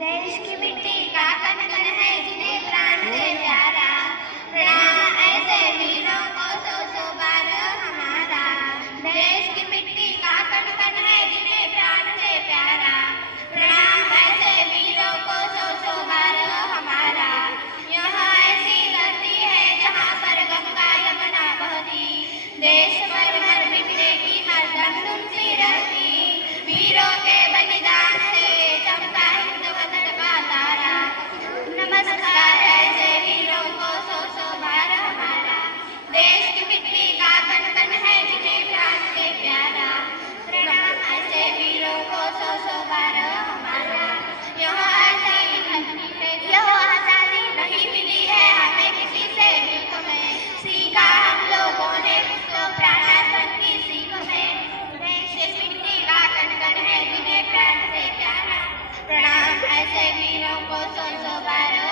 देश की मिट्टी का कण कण है जिन्हें प्राण से प्यारा, प्रणाम ऐसे वीरों को सौ सौ बार हमारा। देश की मिट्टी का कण कण है जिन्हें प्राण से प्यारा, प्रणाम ऐसे वीरों को सौ सौ बार हमारा। यह ऐसी धरती है जहाँ पर गंगा यमुना बहती, देश पर हर मिटने की हरदम सुनती रहती। वीरों के बलिदान से चमका हिंदवतन का तारा, नमस्कार ऐसे वीरों को सौ सौ बार हमारा। देश की मिट्टी का कण कण है जिन्हें प्राण से प्यारा, प्रणाम ऐसे वीरों को सौ सौ बार हमारा। यह आजादी धरती है, यह आजादी नहीं मिली है हमें किसी से भीख में, सीखा हम लोगों ने तो प्राणार्पण की सीख में। देश की मिट्टी का कण कण है जिन्हें प्राण से प्यारा, प्रणाम ऐसे वीरों को सौ सौ बार